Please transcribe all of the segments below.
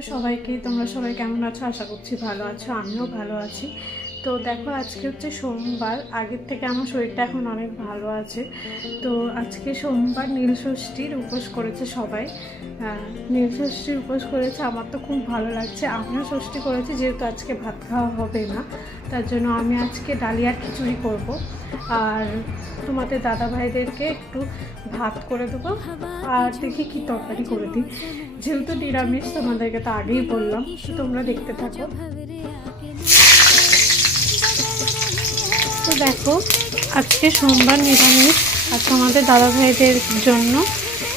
Hello সবাইকে, তোমরা সবাই কেমন আছো? আশা করছি ভালো আছো, আমিও ভালো আছি। তো দেখো, আজকে হচ্ছে সোমবার। আগের থেকে আমার শরীরটা এখন অনেক ভালো আছে। তো আজকে সোমবার, নীলষষ্ঠীর উপোস করেছে সবাই। নীলষষ্ঠীর উপোস করেছে, আমার তো খুব ভালো লাগছে। আমিও ষষ্ঠী করেছি, যেহেতু আজকে ভাত খাওয়া হবে না, তার জন্য আমি আজকে ডালিয়ার খিচুড়ি করব। আর তোমাদের দাদা ভাইদেরকে একটু ভাত করে দেবো, আর দেখি কি তরকারি করে দিই। যেহেতু নিরামিষ, তোমাদেরকে তো আগেই বললাম, তোমরা দেখতে থাকো। তো দেখো, আজকে সোমবার, নিরামিষ। আর তোমাদের দাদা ভাইদের জন্য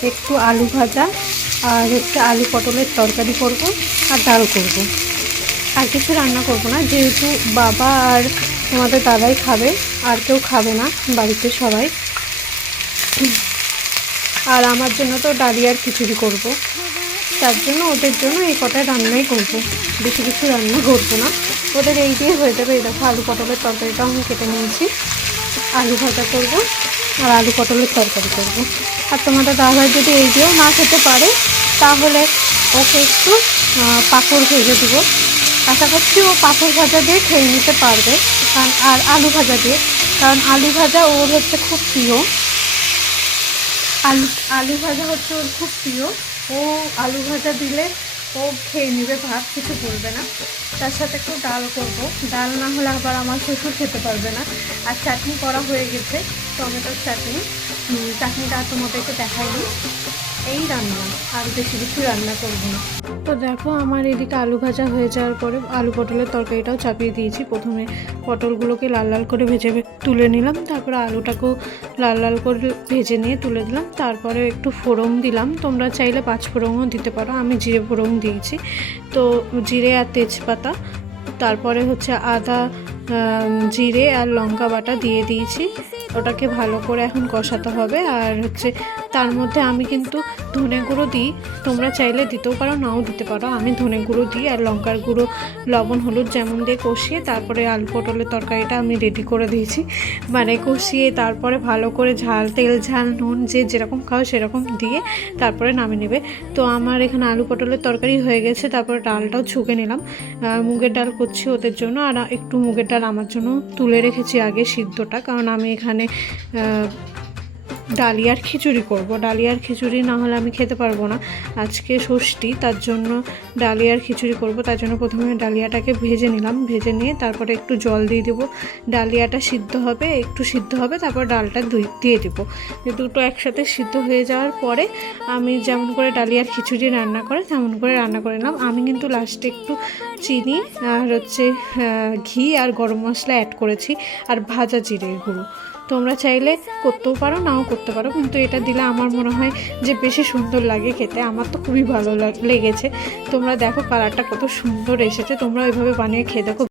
একটু আলু ভাজা আর হচ্ছে আলু পটলের তরকারি করব, আর ডাল করব। আর কিছু রান্না করব না, যেহেতু বাবা আর তোমাদের দাদাই খাবে, আর কেউ খাবে না বাড়িতে সবাই। আর আমার জন্য তো ডালিয়ার খিচুড়ি করব, তার জন্য ওদের জন্য এই কটায় রান্নাই করব, বেশি কিছু রান্না করবো না। ওদের এই দিয়ে হয়ে যাবে। এই দেখো, আলু পটলের তরকারিটাও আমি কেটে নিয়েছি। আলু ভাজা করব আর আলু পটলের তরকারি করব। আর তোমাদের দাদা যদি এই দিয়েও না খেতে পারে, তাহলে ওকে একটু পাঁপড় ভেজে দেবো। আশা করছি ও পাঁপড় ভাজা দিয়ে খেয়ে নিতে পারবে। আর আলু ভাজা দিয়ে, কারণ আলু ভাজা ওর হচ্ছে খুব প্রিয়। আলু ভাজা হচ্ছে ওর খুব প্রিয়। ও আলু ভাজা দিলে ও খেয়ে নেবে, ভাত কিছু বলবে না। তার সাথে একটু ডাল করব, ডাল না হলে আবার আমার শ্বশুর খেতে পারবে না। আর চাটনি করা হয়ে গেছে, টমেটোর চাটনি। চাটনিটা তোমাদেরকে দেখাইনি। এই রান্না, আর বেশি কিছু রান্না করবো না। তো দেখো, আমার এদিকে আলু ভাজা হয়ে যাওয়ার পরে আলু পটলের তরকারিটাও চাপিয়ে দিয়েছি। প্রথমে পটলগুলোকে লাল লাল করে ভেজে তুলে নিলাম, তারপরে আলুটাকেও লাল লাল করে ভেজে নিয়ে তুলে দিলাম। তারপরে একটু ফোড়ন দিলাম, তোমরা চাইলে 5 ফোড়নও দিতে পারো, আমি জিরে ফোড়ন দিয়েছি। তো জিরে আর তেজপাতা, তারপরে হচ্ছে আদা, জিরে আর লঙ্কা বাটা দিয়ে দিয়েছি। ওটাকে ভালো করে এখন কষাতে হবে। আর হচ্ছে তার মধ্যে আমি কিন্তু ধনে গুঁড়ো দিই, তোমরা চাইলে দিতেও পারো, নাও দিতে পারো। আমি ধনে গুঁড়ো দিই, আর লঙ্কার গুঁড়ো, লবণ, হলুদ যেমন দিয়ে কষিয়ে তারপরে আলু পটলের তরকারিটা আমি রেডি করে দিয়েছি। মানে কষিয়ে তারপরে ভালো করে ঝাল, তেল ঝাল, নুন যে যেরকম খাও সেরকম দিয়ে তারপরে নামিয়ে নেবে। তো আমার এখানে আলু পটলের তরকারি হয়ে গেছে। তারপরে ডালটাও ছুঁকে নিলাম। মুগের ডাল করছি ওদের জন্য, আর একটু মুগের ডাল আমার জন্য তুলে রেখেছি আগে সিদ্ধটা, কারণ আমি এখানে ডালিয়ার খিচুড়ি করব। ডালিয়ার খিচুড়ি না হলে আমি খেতে পারবো না। আজকে ষষ্ঠী, তার জন্য ডালিয়ার খিচুড়ি করব। তার জন্য প্রথমে ডালিয়াটাকে ভেজে নিলাম, ভেজে নিয়ে তারপরে একটু জল দিয়ে দেবো। ডালিয়াটা সিদ্ধ হবে, একটু সিদ্ধ হবে, তারপর ডালটা দিয়ে দেবো। দুটো একসাথে সিদ্ধ হয়ে যাওয়ার পরে আমি যেমন করে ডালিয়ার খিচুড়ি রান্না করে তেমন করে রান্না করে নিলাম। আমি কিন্তু লাস্টে একটু চিনি আর হচ্ছে ঘি আর গরম মশলা অ্যাড করেছি, আর ভাজা জিরের গুঁড়ো। তোমরা চাইলে করতেও পারো, নাও করতে পারো, কিন্তু এটা দিলে আমার মনে হয় যে বেশি সুন্দর লাগে খেতে। আমার তো খুবই ভালো লেগেছে। তোমরা দেখো কালারটা কত সুন্দর এসেছে, তোমরা ওইভাবে বানিয়ে খেয়ে দেখো।